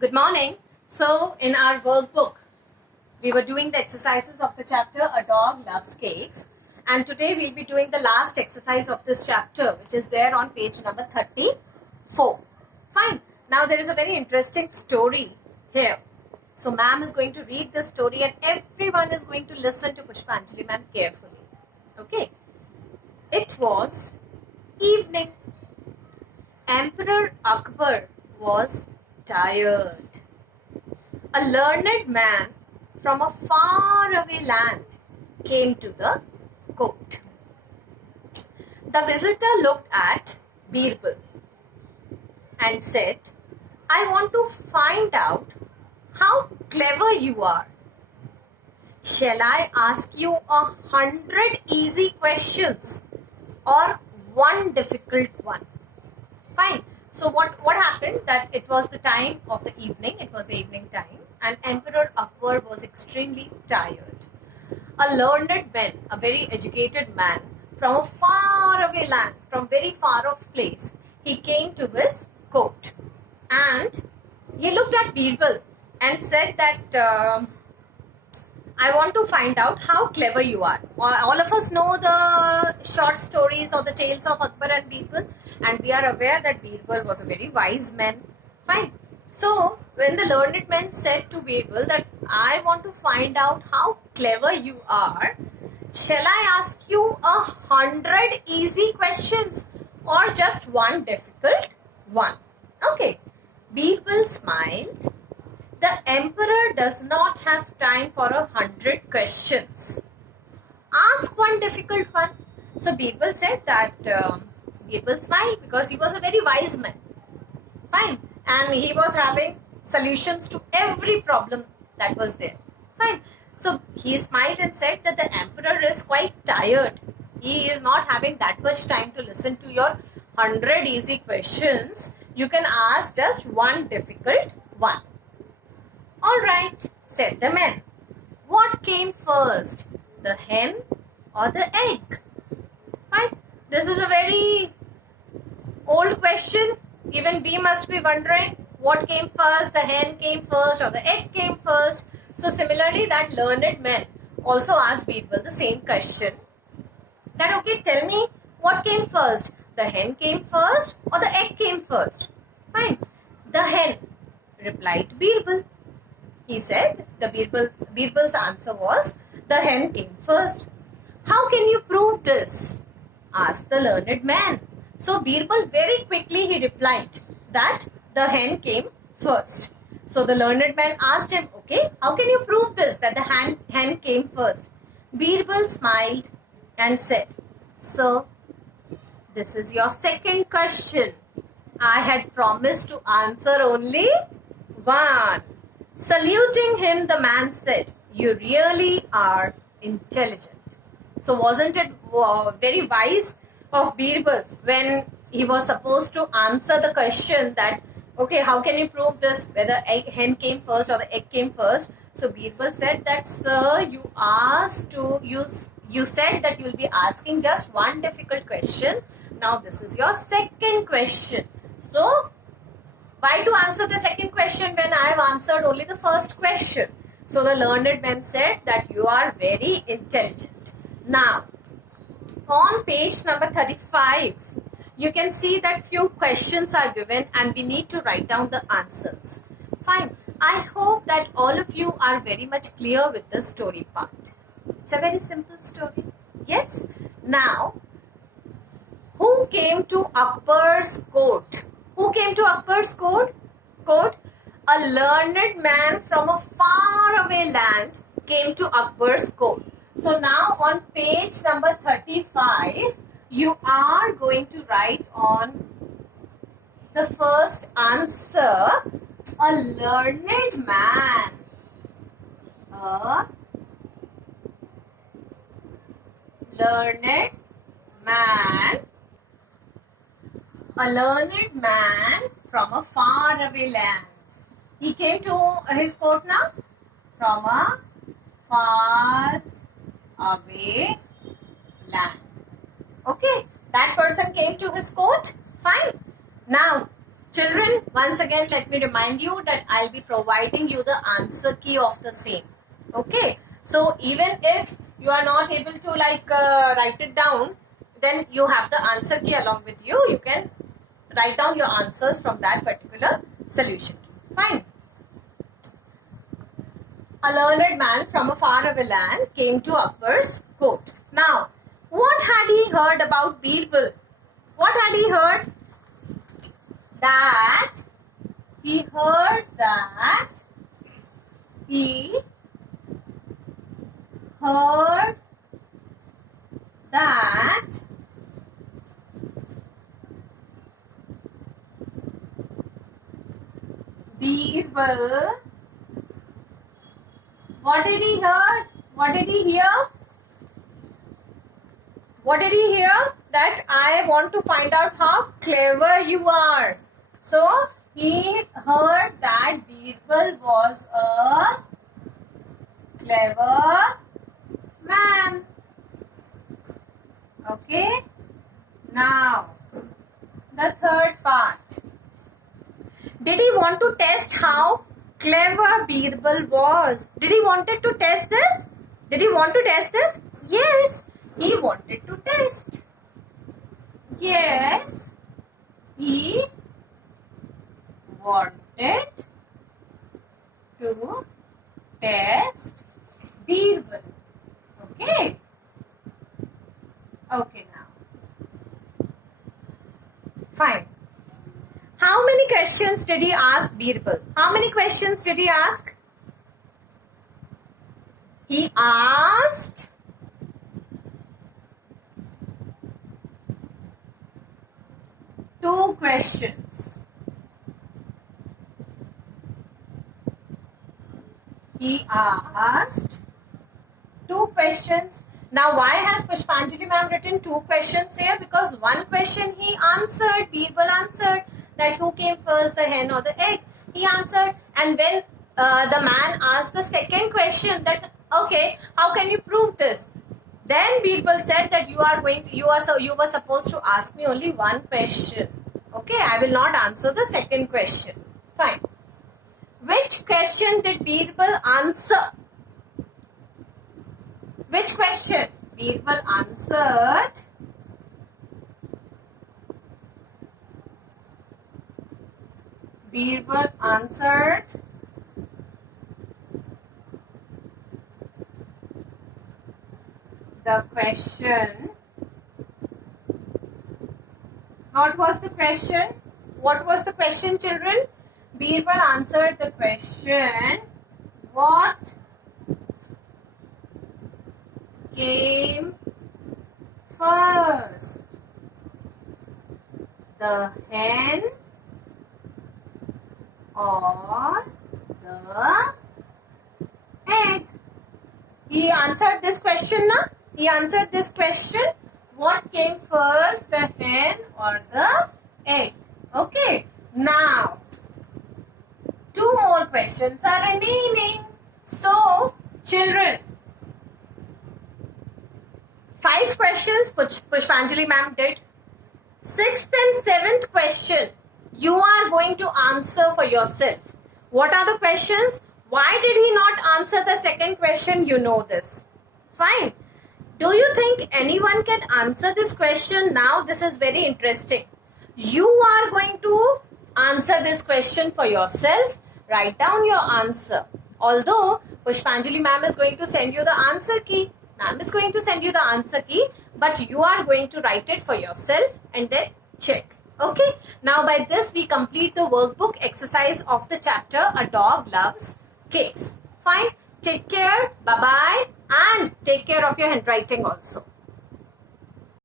Good morning. So, in our workbook, we were doing the exercises of the chapter A Dog Loves Cakes. And today we'll be doing the last exercise of this chapter, which is there on page number 34. Fine. Now, there is a very interesting story here. So, ma'am is going to read this story and everyone is going to listen to Pushpanjali ma'am carefully. Okay. It was evening. Emperor Akbar was tired. A learned man from a faraway land came to the court. The visitor looked at Birbal and said, I want to find out how clever you are. Shall I ask you 100 easy questions or one difficult one? Fine. So what happened that it was the time of the evening, it was the evening time, and Emperor Akbar was extremely tired. A learned man, a very educated man from a faraway land, from very far off place, he came to his court and he looked at Birbal and said that I want to find out how clever you are. All of us know the short stories or the tales of Akbar and Birbal, and we are aware that Birbal was a very wise man. Fine. So, when the learned man said to Birbal that I want to find out how clever you are, shall I ask you 100 easy questions or just one difficult one? Okay. Birbal smiled. The emperor does not have time for 100 questions. Ask one difficult one. So Birbal said that Birbal smiled because he was a very wise man. Fine. And he was having solutions to every problem that was there. Fine. So he smiled and said that the emperor is quite tired. He is not having that much time to listen to your 100 easy questions. You can ask just one difficult one. All right, said the man. What came first, the hen or the egg? Fine. This is a very old question. Even we must be wondering what came first, the hen came first or the egg came first. So similarly, that learned man also asked Birbal the same question. That okay, tell me what came first, the hen came first or the egg came first? Fine. The hen, replied Birbal. He said, Birbal's answer was, the hen came first. How can you prove this? Asked the learned man. So Birbal very quickly he replied that the hen came first. So the learned man asked him, okay, how can you prove this, that the hen came first? Birbal smiled and said, sir, this is your second question. I had promised to answer only one. Saluting him, the man said, you really are intelligent. So wasn't it very wise of Birbal when he was supposed to answer the question that, okay, how can you prove this, whether hen came first or the egg came first? So Birbal said that, sir, you said that you will be asking just one difficult question. Now this is your second question. So, why to answer the second question when I have answered only the first question? So the learned man said that you are very intelligent. Now, on page number 35, you can see that few questions are given and we need to write down the answers. Fine. I hope that all of you are very much clear with the story part. It's a very simple story. Yes? Now, who came to Akbar's court? Who came to Akbar's court? A learned man from a faraway land came to Akbar's court. So now on page number 35, you are going to write on the first answer, a learned man. A learned man. A learned man from a faraway land. He came to his court now from a far away land. Okay, that person came to his court. Fine. Now, Children, once again, let me remind you that I'll be providing you the answer key of the same. Okay. So even if you are not able to write it down, then you have the answer key along with you. You can write down your answers from that particular solution. Fine. A learned man from a faraway land came to Akbar's court. Now, what had he heard about Birbal? What had he heard? He heard that Birbal, what did he hear? What did he hear? What did he hear? That I want to find out how clever you are. So, he heard that Birbal was a clever man. Okay. Now, the third part. Did he want to test how clever Birbal was? Did he wanted to test this? Did he want to test this? Yes, he wanted to test. Yes, he wanted to test Birbal. Okay. Okay now. Fine. How many questions did he ask Birbal? How many questions did he ask? He asked 2 questions. He asked 2 questions. Now, why has Pushpanjali ma'am written 2 questions here? Because 1 question he answered, Birbal answered, that who came first, the hen or the egg. He answered, and when the man asked the second question, that okay, how can you prove this? Then Birbal said that you were supposed to ask me only 1 question. Okay, I will not answer the second question. Fine. Which question did Birbal answer? Which question? Birbal answered the question. What was the question? What was the question, children? Birbal answered the question, what came first? The hen or the egg? He answered this question, na? He answered this question. What came first, the hen or the egg? Okay. Now, 2 more questions are remaining. So, children, 5 questions Pushpanjali ma'am did. 6th and 7th question, you are going to answer for yourself. What are the questions? Why did he not answer the second question? You know this. Fine. Do you think anyone can answer this question now? This is very interesting. You are going to answer this question for yourself. Write down your answer. Although Pushpanjali ma'am is going to send you the answer key. Ma'am is going to send you the answer key. But you are going to write it for yourself and then check. Okay. Now by this we complete the workbook exercise of the chapter A Dog Loves Cakes. Fine. Take care. Bye-bye. And take care of your handwriting also.